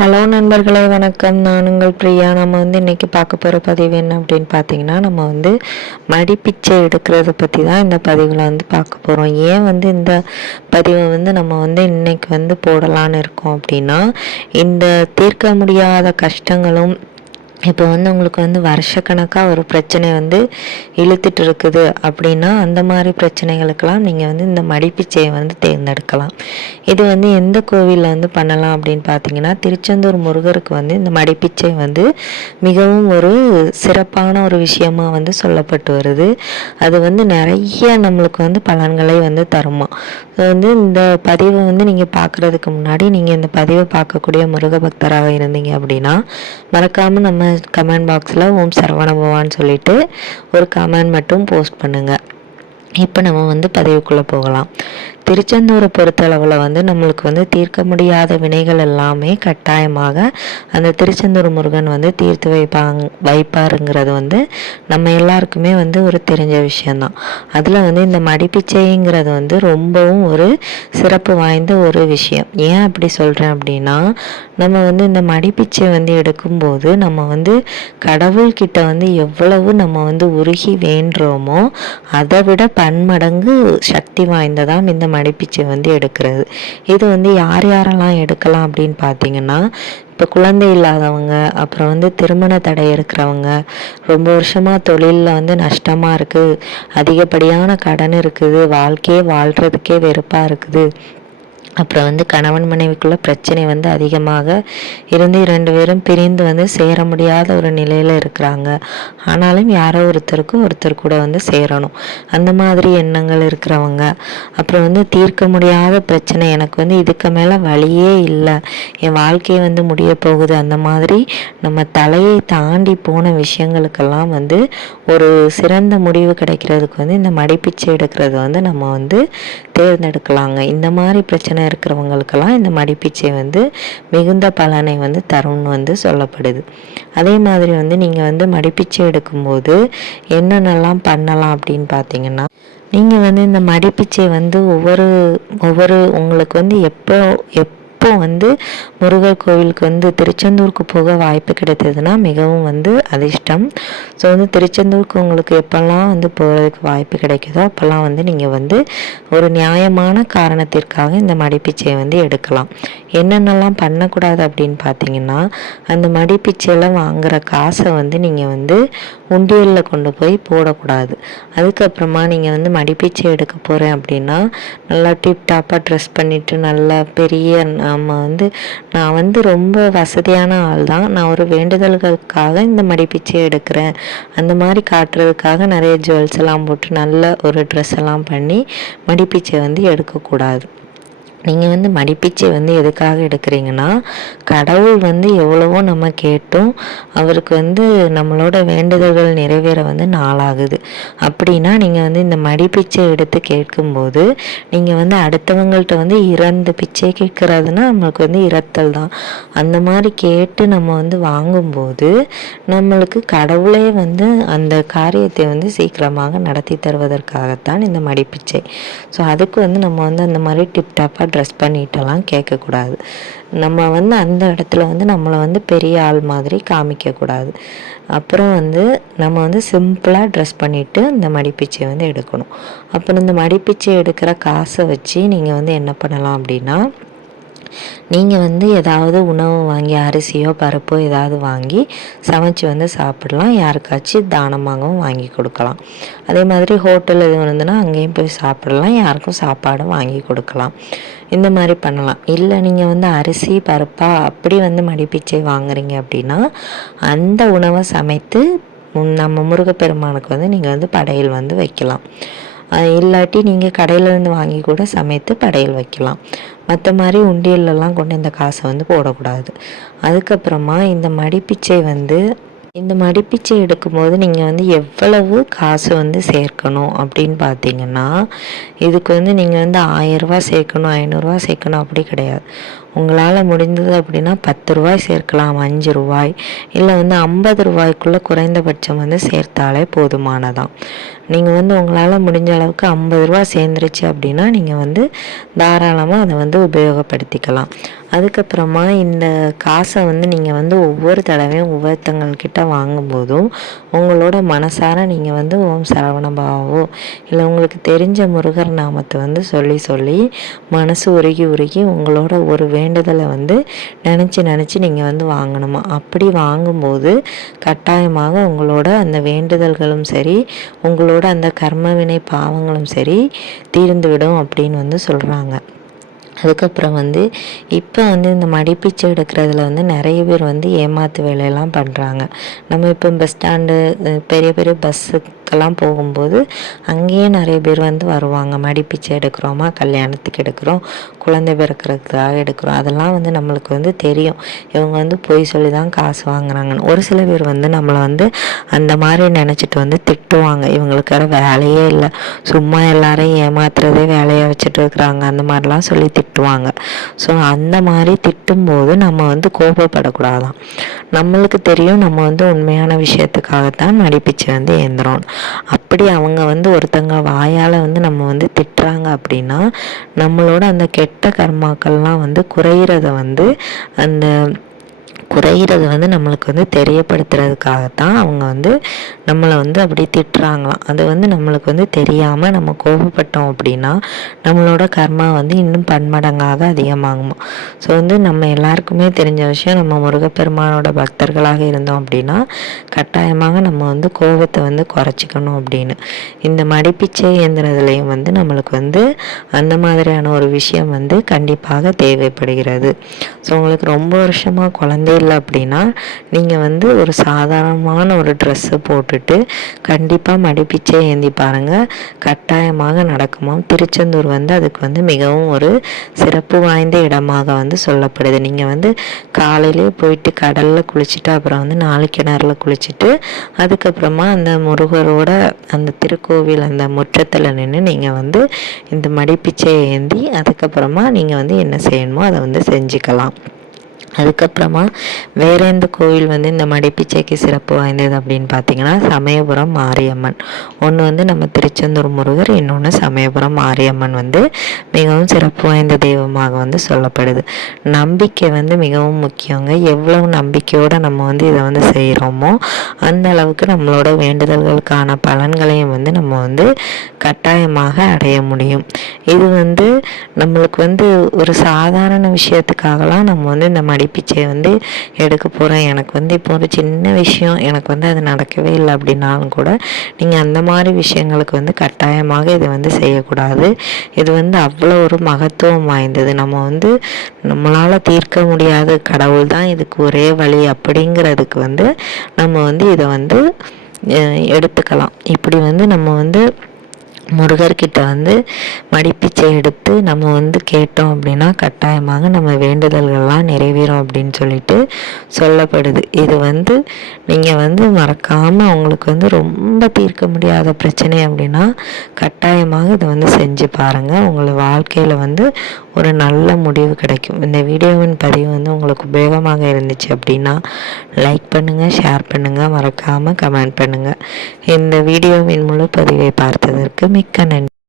Hello நண்பர்களே வணக்கம். நான் உங்கள் பிரியா. நம்ம வந்து இன்றைக்கி பார்க்க போகிற பதிவு என்ன அப்படின்னு பார்த்தீங்கன்னா நம்ம வந்து மடிப்பிச்சை எடுக்கிறத பற்றி தான் இந்த பதிவில் வந்து பார்க்க போகிறோம் ஏன் வந்து இந்த பதிவை வந்து நம்ம வந்து இன்னைக்கு வந்து போடலான்னு இருக்கோம் அப்படின்னா இந்த தீர்க்க முடியாத கஷ்டங்களும் இப்போ வந்து உங்களுக்கு வந்து வருஷக்கணக்காக ஒரு பிரச்சனை வந்து இழுத்துட்டு இருக்குது அப்படின்னா அந்த மாதிரி பிரச்சனைகளுக்கெல்லாம் நீங்கள் வந்து இந்த மடிப்பிச்சையை வந்து தேர்ந்தெடுக்கலாம். இது வந்து எந்த கோவிலில் வந்து பண்ணலாம் அப்படின்னு பார்த்தீங்கன்னா திருச்செந்தூர் முருகருக்கு வந்து இந்த மடிப்பிச்சை வந்து மிகவும் ஒரு சிறப்பான ஒரு விஷயமா வந்து சொல்லப்பட்டு வருது. அது வந்து நிறைய நம்மளுக்கு வந்து பலன்களை வந்து தருமா. வந்து இந்த பதிவை வந்து நீங்கள் பார்க்குறதுக்கு முன்னாடி நீங்கள் இந்த பதிவை பார்க்கக்கூடிய முருக பக்தராக இருந்தீங்க அப்படின்னா மறக்காமல் நம்ம கமெண்ட் பாக்ஸில் ஓம் சரவண பவான்னு சொல்லிட்டு ஒரு கமெண்ட் மட்டும் போஸ்ட் பண்ணுங்கள் இப்போ நம்ம வந்து பதிவுக்குள்ளே போகலாம். திருச்செந்தூரை பொறுத்தளவில் வந்து நம்மளுக்கு வந்து தீர்க்க முடியாத வினைகள் எல்லாமே கட்டாயமாக அந்த திருச்செந்தூர் முருகன் வந்து தீர்த்து வைப்பாங்க வைப்பாருங்கிறது வந்து நம்ம எல்லாருக்குமே வந்து ஒரு தெரிஞ்ச விஷயந்தான் அதில் வந்து இந்த மடிப்பிச்சைங்கிறது வந்து ரொம்பவும் ஒரு சிறப்பு வாய்ந்த ஒரு விஷயம். ஏன் அப்படி சொல்கிறேன் அப்படின்னா நம்ம வந்து இந்த மடிப்பிச்சை வந்து எடுக்கும்போது நம்ம வந்து கடவுள்கிட்ட வந்து எவ்வளவு நம்ம வந்து உருகி வேண்டுறோமோ அதை விட பன்மடங்கு சக்தி வாய்ந்ததாம் இந்த மடிப்பிச்சை வந்து எடுக்கிறது. இது வந்து யார் யாரெல்லாம் எடுக்கலாம் அப்படின்னு பார்த்தீங்கன்னா இப்போ குழந்தை இல்லாதவங்க அப்புறம் வந்து திருமண தடை இருக்கிறவங்க ரொம்ப வருஷமாக தொழிலில் வந்து நஷ்டமாக இருக்குது அதிகப்படியான கடன் இருக்குது வாழ்க்கையே வாழ்கிறதுக்கே வெறுப்பாக இருக்குது. அப்புறம் வந்து கணவன் மனைவிக்குள்ள பிரச்சனை வந்து அதிகமாக இருந்து இரண்டு பேரும் பிரிந்து வந்து சேர முடியாத ஒரு நிலையில் இருக்கிறாங்க. ஆனாலும் யாரோ ஒருத்தருக்கு ஒருத்தர் கூட வந்து சேரணும். அந்த மாதிரி எண்ணங்கள் இருக்கிறவங்க. அப்புறம் வந்து தீர்க்க முடியாத பிரச்சனை எனக்கு வந்து இதுக்கு மேலே வழியே இல்லை. என் வாழ்க்கையை வந்து முடிய போகுது. அந்த மாதிரி நம்ம தலையை தாண்டி போன விஷயங்களுக்கெல்லாம் வந்து ஒரு சிறந்த முடிவு கிடைக்கிறதுக்கு வந்து இந்த மடிப்பிச்சை எடுக்கிறது வந்து நம்ம வந்து தேர்ந்தெடுக்கலாங்க. இந்த மாதிரி பிரச்சனை இருக்கிறவங்களுக்கெல்லாம் இந்த மடிப்பிச்சை வந்து மிகுந்த பலனை வந்து தரும்னு வந்து சொல்லப்படுது. அதே மாதிரி வந்து நீங்கள் வந்து மடிப்பிச்சை எடுக்கும்போது என்னென்னலாம் பண்ணலாம் அப்படின்னு பார்த்தீங்கன்னா நீங்கள் வந்து இந்த மடிப்பிச்சை வந்து ஒவ்வொரு ஒவ்வொரு உங்களுக்கு வந்து எப்போ எப் எப்போ வந்து முருகர் கோவிலுக்கு வந்து திருச்செந்தூருக்கு போக வாய்ப்பு கிடைத்ததுன்னா மிகவும் வந்து அதிர்ஷ்டம். ஸோ வந்து திருச்செந்தூருக்கு உங்களுக்கு எப்போல்லாம் வந்து போகிறதுக்கு வாய்ப்பு கிடைக்குதோ அப்போல்லாம் வந்து நீங்கள் வந்து ஒரு நியாயமான காரணத்திற்காக இந்த மடிப்பிச்சையை வந்து எடுக்கலாம். என்னென்னலாம் பண்ணக்கூடாது அப்படின்னு பார்த்தீங்கன்னா அந்த மடிப்பிச்சையில் வாங்குகிற காசை வந்து நீங்கள் வந்து உண்டியலில் கொண்டு போய் போடக்கூடாது. அதுக்கப்புறமா நீங்கள் வந்து மடிப்பிச்சை எடுக்க போகிறேன் அப்படின்னா நல்லா டிப்டாப்பாக ட்ரெஸ் பண்ணிவிட்டு நல்லா பெரிய நம்ம வந்து நான் வந்து ரொம்ப வசதியான ஆள் தான் நான் ஒரு வேண்டுதல்களுக்காக இந்த மடிப்பிச்சை எடுக்கிறேன். அந்த மாதிரி காட்டுறதுக்காக நிறைய ஜுவல்ஸ் எல்லாம் போட்டு நல்ல ஒரு ட்ரெஸ் எல்லாம் பண்ணி மடிப்பிச்சை வந்து எடுக்கக்கூடாது. நீங்கள் வந்து மடிப்பிச்சை வந்து எதுக்காக எடுக்கிறீங்கன்னா கடவுள் வந்து எவ்வளவோ நம்ம கேட்டும் அவருக்கு வந்து நம்மளோட வேண்டுதல்கள் நிறைவேற வந்து நாளாகுது. அப்படின்னா நீங்கள் வந்து இந்த மடிப்பிச்சை எடுத்து கேட்கும்போது நீங்கள் வந்து அடுத்தவங்கள்ட்ட வந்து இறந்து பிச்சை கேட்குறதுனா நம்மளுக்கு வந்து இரத்தல் தான். அந்த மாதிரி கேட்டு நம்ம வந்து வாங்கும்போது நம்மளுக்கு கடவுளே வந்து அந்த காரியத்தை வந்து சீக்கிரமாக நடத்தி தருவதற்காகத்தான் இந்த மடிப்பிச்சை. ஸோ அதுக்கு வந்து நம்ம வந்து அந்த மாதிரி டிப்டாப்பாக ட்ரெஸ் பண்ணிட்டெல்லாம் கேட்கக்கூடாது. நம்ம வந்து அந்த இடத்துல வந்து நம்மளை வந்து பெரிய ஆள் மாதிரி காமிக்கக்கூடாது. அப்புறம் வந்து நம்ம வந்து சிம்பிளாக ட்ரெஸ் பண்ணிவிட்டு இந்த மடிப்பிச்சை வந்து எடுக்கணும். அப்புறம் இந்த மடிப்பிச்சை எடுக்கிற காசை வச்சு நீங்கள் வந்து என்ன பண்ணலாம் அப்படின்னா நீங்கள் வந்து ஏதாவது உணவு வாங்கி அரிசியோ பருப்போ ஏதாவது வாங்கி சமைச்சு வந்து சாப்பிடலாம். யாருக்காச்சும் தானமாகவும் வாங்கி கொடுக்கலாம். அதே மாதிரி ஹோட்டல் எதுவும் இருந்ததுன்னா அங்கேயும் போய் சாப்பிடலாம். யாருக்கும் சாப்பாடும் வாங்கி கொடுக்கலாம். இந்த மாதிரி பண்ணலாம். இல்லை நீங்கள் வந்து அரிசி பருப்பா அப்படி வந்து மடிப்பிச்சை வாங்குறீங்க அப்படின்னா அந்த உணவை சமைத்து நம்ம முருகப்பெருமானுக்கு வந்து நீங்கள் வந்து படையல் வந்து வைக்கலாம். இல்லாட்டி நீங்கள் கடையிலேருந்து வாங்கி கூட சமைத்து படையல் வைக்கலாம். மற்ற மாதிரி உண்டியல்லலாம் கொண்டு இந்த காசை வந்து போடக்கூடாது. அதுக்கப்புறமா இந்த மடிப்பிச்சை வந்து இந்த மடிப்பிச்சை எடுக்கும்போது நீங்கள் வந்து எவ்வளவு காசு வந்து சேர்க்கணும் அப்படின்னு பார்த்தீங்கன்னா இதுக்கு வந்து நீங்கள் வந்து ஆயிரரூபா சேர்க்கணும் ஐநூறுரூவா சேர்க்கணும் அப்படி கிடையாது. உங்களால் முடிந்தது அப்படின்னா பத்து ரூபாய் சேர்க்கலாம் அஞ்சு ரூபாய். இல்லை வந்து ஐம்பது ரூபாய்க்குள்ளே குறைந்தபட்சம் வந்து சேர்த்தாலே போதுமானதான். நீங்கள் வந்து உங்களால் முடிஞ்ச அளவுக்கு ஐம்பது ரூபா சேர்ந்துருச்சு அப்படின்னா நீங்கள் வந்து தாராளமாக அதை வந்து உபயோகப்படுத்திக்கலாம். அதுக்கப்புறமா இந்த காசை வந்து நீங்கள் வந்து ஒவ்வொரு தடவையும் ஒவ்வொருத்தங்கள்கிட்ட வாங்கும்போதும் உங்களோட மனசார நீங்கள் வந்து ஓம் சரவணபாவோ இல்லை உங்களுக்கு தெரிஞ்ச முருகர் நாமத்தை வந்து சொல்லி சொல்லி மனசு உருகி உருகி உங்களோட ஒரு வேண்டுதலை வந்து நினச்சி நினச்சி நீங்கள் வந்து வாங்கணுமா? அப்படி வாங்கும்போது கட்டாயமாக உங்களோட அந்த வேண்டுதல்களும் சரி உங்களோட அந்த கர்மவினை பாவங்களும் சரி தீர்ந்துவிடும் அப்படின்னு வந்து சொல்கிறாங்க அதுக்கப்புறம் வந்து இப்போ வந்து இந்த மடிப்பிச்சை எடுக்கிறதுல வந்து நிறைய பேர் வந்து ஏமாத்து வேலையெல்லாம் பண்ணுறாங்க நம்ம இப்போ பஸ் ஸ்டாண்டு பெரிய பெரிய பஸ்ஸு பஸ்ஸுக்கெல்லாம் போகும்போது அங்கேயே நிறைய பேர் வந்து வருவாங்க. மடிப்பிச்சை எடுக்கிறோமா? கல்யாணத்துக்கு எடுக்கிறோம். குழந்தை பிறக்கிறதுக்காக எடுக்கிறோம். அதெல்லாம் வந்து நம்மளுக்கு வந்து தெரியும். இவங்க வந்து பொய் சொல்லி தான் காசு வாங்குறாங்கன்னு. ஒரு சில பேர் வந்து நம்மளை வந்து அந்த மாதிரி நினச்சிட்டு வந்து திட்டுவாங்க. இவங்களுக்கு வேலையே இல்லை. சும்மா எல்லாரையும் ஏமாத்துறதே வேலையாக வச்சுட்டு இருக்கிறாங்க. அந்த மாதிரிலாம் சொல்லி திட்டுவாங்க. ஸோ அந்த மாதிரி திட்டும்போது நம்ம வந்து கோபப்படக்கூடாதான். நம்மளுக்கு தெரியும் நம்ம வந்து உண்மையான விஷயத்துக்காகத்தான் நடிப்பிச்சு வந்து ஏந்துறோம் அப்படி அவங்க வந்து ஒருத்தங்க வாயால் வந்து நம்ம வந்து திட்டுறாங்க அப்படின்னா நம்மளோட அந்த கெட்ட கர்மாக்கள்லாம் வந்து குறையிறத வந்து அந்த குறையிறது வந்து நம்மளுக்கு வந்து தெரியப்படுத்துறதுக்காகத்தான் அவங்க வந்து நம்மளை வந்து அப்படி திட்டுறாங்களாம். அது வந்து நம்மளுக்கு வந்து தெரியாமல் நம்ம கோபப்பட்டோம் அப்படின்னா நம்மளோட கர்மா வந்து இன்னும் பன்மடங்காக அதிகமாகுமா. ஸோ வந்து நம்ம எல்லாருக்குமே தெரிஞ்ச விஷயம் நம்ம முருகப்பெருமானோட பக்தர்களாக இருந்தோம் அப்படின்னா கட்டாயமாக நம்ம வந்து கோபத்தை வந்து குறைச்சிக்கணும் அப்படின்னு. இந்த மடிப்பிச்சை இயந்திரத்துலேயும் வந்து நம்மளுக்கு வந்து அந்த மாதிரியான ஒரு விஷயம் வந்து கண்டிப்பாக தேவைப்படுகிறது. ஸோ உங்களுக்கு ரொம்ப வருஷமாக குழந்தை இல்லை அப்படின்னா நீங்கள் வந்து ஒரு சாதாரணமான ஒரு ட்ரெஸ்ஸை போட்டுட்டு கண்டிப்பாக மடிப்பிச்சை ஏந்தி பாருங்கள் கட்டாயமாக நடக்குமா? திருச்செந்தூர் வந்து அதுக்கு வந்து மிகவும் ஒரு சிறப்பு வாய்ந்த இடமாக வந்து சொல்லப்படுது. நீங்கள் வந்து காலையிலே போயிட்டு கடலில் குளிச்சுட்டு அப்புறம் வந்து நாலு கிணறுல குளிச்சுட்டு அதுக்கப்புறமா அந்த முருகரோட அந்த திருக்கோவில் அந்த முற்றத்தில் நின்று நீங்கள் வந்து இந்த மடிப்பிச்சையை ஏந்தி அதுக்கப்புறமா நீங்கள் வந்து என்ன செய்யணுமோ அதை வந்து செஞ்சுக்கலாம். அதுக்கப்புறமா வேறு எந்த கோவில் வந்து இந்த மடிப்பிச்சைக்கு சிறப்பு வாய்ந்தது அப்படின்னு பார்த்தீங்கன்னா சமயபுரம் மாரியம்மன். ஒன்று வந்து நம்ம திருச்செந்தூர் முருகர் இன்னொன்று சமயபுரம் மாரியம்மன் வந்து மிகவும் சிறப்பு வாய்ந்த தெய்வமாக வந்து சொல்லப்படுது. நம்பிக்கை வந்து மிகவும் முக்கியங்க. எவ்வளவு நம்பிக்கையோடு நம்ம வந்து இதை வந்து செய்கிறோமோ அந்த அளவுக்கு நம்மளோட வேண்டுதல்களுக்கான பலன்களையும் வந்து நம்ம வந்து கட்டாயமாக அடைய முடியும். இது வந்து நம்மளுக்கு வந்து ஒரு சாதாரண விஷயத்துக்காகலாம் நம்ம வந்து இந்த மடிப்பிச்சை வந்து எடுக்க போகிறேன் எனக்கு வந்து இப்போ ஒரு சின்ன விஷயம். எனக்கு வந்து அது நடக்கவே இல்லை அப்படின்னாலும் கூட நீங்கள் அந்த மாதிரி விஷயங்களுக்கு வந்து கட்டாயமாக இதை வந்து செய்யக்கூடாது. இது வந்து அவ்வளோ ஒரு மகத்துவம் வாய்ந்தது. நம்ம வந்து நம்மளால் தீர்க்க முடியாத கடவுள் தான் இதுக்கு ஒரே வழி அப்படிங்கிறதுக்கு வந்து நம்ம வந்து இதை வந்து எடுத்துக்கலாம். இப்படி வந்து நம்ம வந்து முருகர்கிட்ட வந்து மடிப்பிச்சை எடுத்து நம்ம வந்து கேட்டோம் அப்படின்னா கட்டாயமாக நம்ம வேண்டுதல்கள்லாம் நிறைவேறும் அப்படின்னு சொல்லிட்டு சொல்லப்படுது. இது வந்து நீங்கள் வந்து மறக்காமல் உங்களுக்கு வந்து ரொம்ப தீர்க்க முடியாத பிரச்சனை அப்படின்னா கட்டாயமாக இதை வந்து செஞ்சு பாருங்கள் உங்களை வாழ்க்கையில் வந்து ஒரு நல்ல முடிவு கிடைக்கும். இந்த வீடியோவின் பதிவு வந்து உங்களுக்கு உபயோகமாக இருந்துச்சு அப்படின்னா லைக் பண்ணுங்கள் ஷேர் பண்ணுங்கள் மறக்காமல் கமெண்ட் பண்ணுங்கள் இந்த வீடியோவின் முழு பதிவை பார்த்ததற்கு மிக்க நன்றி.